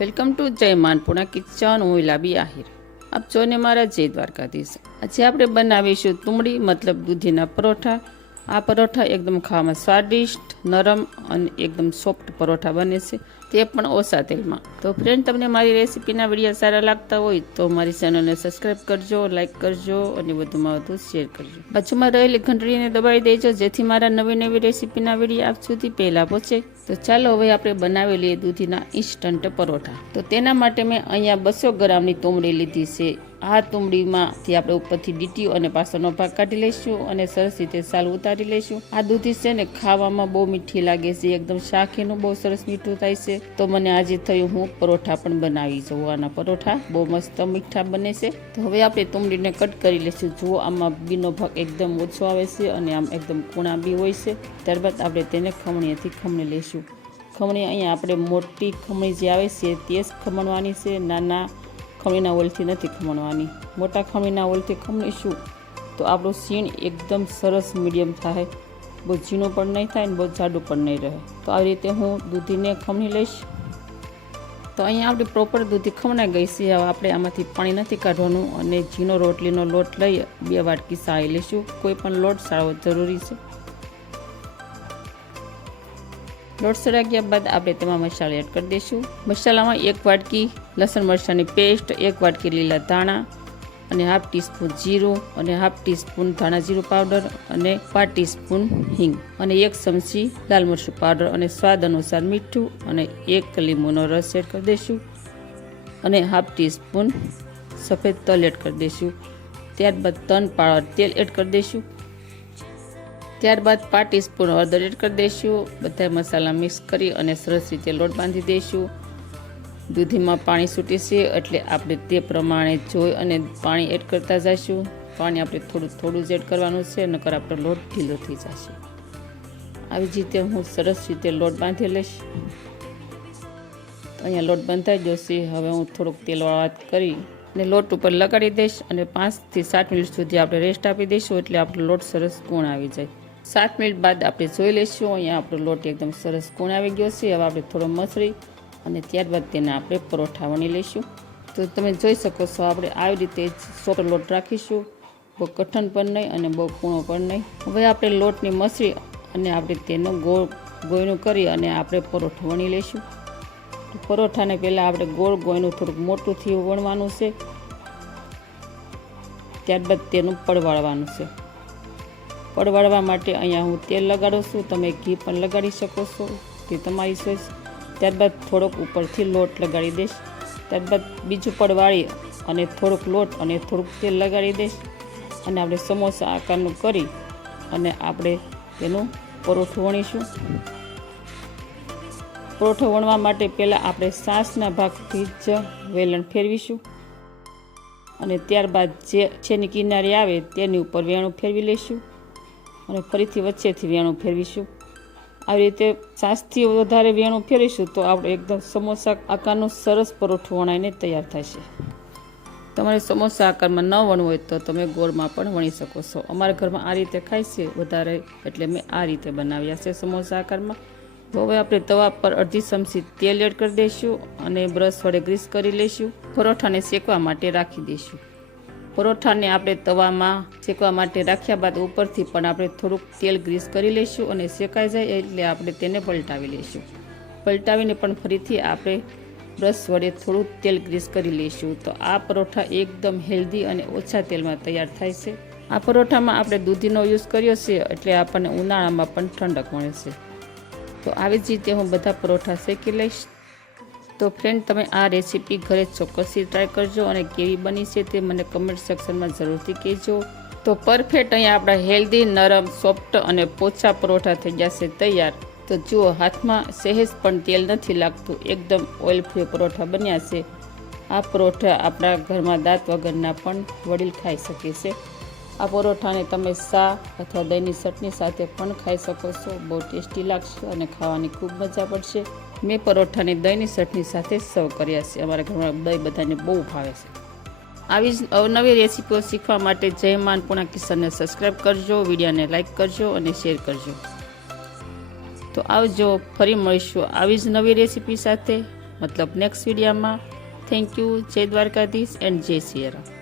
Welcome to જય માનપુણા kitchen. હું લાબી આહિર. આપ જોને મારા જય દ્વારકાધીશ. આજે આપણે બનાવીશું તુમડી મતલબ દૂધીના પરોઠા. આ પરોઠા એકદમ ખાવામાં સ્વાદિષ્ટ, નરમ અને એકદમ સોફ્ટ પરોઠા બને છે, તે પણ ઓછા તેલમાં. તો ફ્રેન્ડ, તમને મારી રેસીપીના વિડીયો સારા લાગતા હોય તો મારી ચેનલને સબસ્ક્રાઈબ કરજો, લાઇક કરજો અને વધુમાં વધુ શેર કરજો. બાજુમાં રહેલી ઘંટડીને દબાવી દેજો જેથી મારા નવી નવી રેસીપીના વિડીયો આપ સુધી પહેલાં પહોંચે. તો ચાલો હવે આપણે બનાવી લઈએ દૂધીના ઇન્સ્ટન્ટ પરોઠા. તો તેના માટે મેં અહીંયા 200 ગ્રામની તુમડી લીધી છે. આ તુમડીમાંથી આપણે ઉપરથી ડીટીઓ અને પાછળનો ભાગ કાઢી લઈશું અને સરસ રીતે સાલ ઉતારી લઈશું. આ દૂધી છે ને ખાવામાં બહુ મીઠી લાગે છે, એકદમ શાક એનું બહુ સરસ મીઠું થાય છે. તો મને આજે થયું હું પરોઠા પણ બનાવી જોઉં. આના પરોઠા બહુ મસ્ત મીઠા બને છે. તો હવે આપણે તુમડીને કટ કરી લઈશું. જુઓ, આમાં બીનો ભાગ એકદમ ઓછો આવે છે અને આમ એકદમ કૂણા બી હોય છે. ત્યારબાદ આપણે તેને ખમણીએથી ખમણી લઈશું. ખમણી અહીંયા આપણે મોટી ખમણી જે આવે છે તે જ ખમણવાની છે, નાના ખમણીના ઓલથી નથી ખમણવાની. મોટા ખમણીના ઓલથી ખમણીશું તો આપણું સીણ એકદમ સરસ મીડિયમ થાય, બહુ ઝીણું પણ નહીં થાય ને બહુ જાડું પણ નહીં રહે. તો આવી રીતે હું દૂધીને ખમણી લઈશ. તો અહીંયા આપણી પ્રોપર દૂધી ખમણાઈ ગઈ છે. હવે આપણે આમાંથી પાણી નથી કાઢવાનું અને ઝીણો રોટલીનો લોટ લઈ 2 વાટકી સાળી લઈશું. કોઈ પણ લોટ સાળવો જરૂરી છે. લોટ સળાઈ ગયા બાદ આપણે તેમાં મસાલા એડ કરી દઈશું. મસાલામાં 1 વાટકી લસણ મરચાંની પેસ્ટ, 1 વાટકી લીલા ધાણા અને 1/2 ટીસ્પૂન જીરું અને 1/2 ટીસ્પૂન ધાણા જીરું પાવડર અને 1/4 ટીસ્પૂન હિંગ અને 1 ચમચી લાલ મરચું પાવડર અને સ્વાદ અનુસાર મીઠું અને 1 લીંબુનો રસ એડ કરી દઈશું અને 1/2 ટીસ્પૂન સફેદ તલ એડ કરી દઈશું. ત્યારબાદ 3 પાવડા તેલ એડ કરી દઈશું. ત્યારબાદ 5 ટીસ્પૂન હળદર એડ કરી દઈશું. બધા મસાલા મિક્સ કરી અને સરસ રીતે લોટ બાંધી દઈશું. દૂધીમાં પાણી છૂટે છે એટલે આપણે તે પ્રમાણે જોઈ અને પાણી એડ કરતા જઈશું. પાણી આપણે થોડું જ એડ કરવાનું છે, નકર આપણો લોટ ઢીલો થઈ જશે. આવી જ રીતે હું સરસ રીતે લોટ બાંધી લઈશ. અહીંયા લોટ બંધાઈ જશે. હવે હું થોડુંક તેલવાળો હાથ કરી અને લોટ ઉપર લગાડી દઈશ અને 5 થી 7 મિનિટ સુધી આપણે રેસ્ટ આપી દઈશું એટલે આપણો લોટ સરસ કૂણ આવી જાય. 7 મિનિટ બાદ આપણે જોઈ લઈશું. અહીંયા આપણો લોટ એકદમ સરસ કૂણ આવી ગયો છે. હવે આપણે થોડો મસળી અને ત્યારબાદ તેને આપણે પરોઠા વણી લઈશું. તો તમે જોઈ શકો છો, આપણે આવી રીતે સોફ્ટ લોટ રાખીશું, બહુ કઠણ પણ નહીં અને બહુ કૂણો પણ નહીં. હવે આપણે લોટની મસળી અને આપણે તેનું ગોળનું કરી અને આપણે પરોઠો વણી લઈશું. પરોઠાને પહેલાં આપણે ગોળ ગોળનું થોડુંક મોટુંથી વણવાનું છે. ત્યારબાદ તેનું પડવાળવાનું છે. પડવાળવા માટે અહીંયા હું તેલ લગાડું છું. તમે ઘી પણ લગાડી શકો છો, તે તમારી ચોઈસ. ત્યારબાદ થોડોક ઉપરથી લોટ લગાડી દઈશ. ત્યારબાદ બીજું પડવાળી અને થોડુંક લોટ અને થોડુંક તેલ લગાડી દઈશ અને આપણે સમોસા આકારનું કરી અને આપણે તેનું પરોઠું વણીશું. પરોઠો વણવા માટે પહેલાં આપણે સાસના ભાગથી જ વેલણ ફેરવીશું અને ત્યારબાદ જે છેની કિનારી આવે તેની ઉપર વેણું ફેરવી લઈશું અને ફરીથી વચ્ચેથી વેણું ફેરવીશું. આવી રીતે સાસથી વધારે વેણું ફેરવીશું તો આપણે એકદમ સમોસા આકારનું સરસ પરોઠું વણાઈને તૈયાર થશે. તમારે સમોસા આકારમાં ન વણવું હોય તો તમે ગોળમાં પણ વણી શકો છો. અમારા ઘરમાં આ રીતે ખાય છે વધારે, એટલે મેં આ રીતે બનાવ્યા છે સમોસા આકારમાં. હવે આપણે તવા પર અડધી ચમચી તેલ એડ કરી દઈશું અને બ્રશ વડે ગ્રીસ કરી લઈશું. પરોઠાને શેકવા માટે રાખી દઈશું. પરોઠાને આપણે તવામાં શેકવા માટે રાખ્યા બાદ ઉપરથી પણ આપણે થોડુંક તેલ ગ્રીસ કરી લઈશું અને શેકાઈ જાય એટલે આપણે તેને પલટાવી લઈશું. પલટાવીને પણ ફરીથી આપણે બ્રશ વડે થોડું તેલ ગ્રીસ કરી લઈશું. તો આ પરોઠા એકદમ હેલ્ધી અને ઓછા તેલમાં તૈયાર થાય છે. આ પરોઠામાં આપણે દૂધીનો યુઝ કર્યો છે એટલે આપણને ઉનાળામાં પણ ઠંડક મળે છે. તો આવી જ રીતે હું બધા પરોઠા શેકી લઈશ. તો ફ્રેન્ડ, તમે આ રેસીપી ઘરે ચોક્કસથી ટ્રાય કરજો અને કેવી બની છે તે મને કમેન્ટ સેક્શનમાં જરૂરથી કહેજો. તો પરફેક્ટ અહીંયા આપણા હેલ્ધી, નરમ, સોફ્ટ અને પોચા પરોઠા થઈ જશે તૈયાર. તો જુઓ, હાથમાં સહેજ પણ તેલ નથી લાગતું, એકદમ ઓઇલ ફ્રી પરોઠા બન્યા છે. આ પરોઠા આપણા ઘરમાં દાંત વગરના પણ વડીલ ખાઈ શકે છે. આ પરોઠાને તમે સા અથવા દહીંની ચટણી સાથે પણ ખાઈ શકો છો. બહુ ટેસ્ટી લાગશે અને ખાવાની ખૂબ મજા પડશે. મેં પરોઠાને દહીંની ચટણી સાથે સર્વ કર્યા છે. અમારા ઘરમાં દહીં બધાને બહુ ભાવે છે. આવી જ અવનવી રેસીપીઓ શીખવા માટે જય માનપુણા કિચનને સબસ્ક્રાઈબ કરજો, વિડીયોને લાઇક કરજો અને શેર કરજો. તો આવજો, ફરી મળીશું આવી જ નવી રેસીપી સાથે. મતલબ નેક્સ્ટ વિડીયોમાં. Thank you. જય દ્વારકાધીશ એન્ડ જય સિયારામ.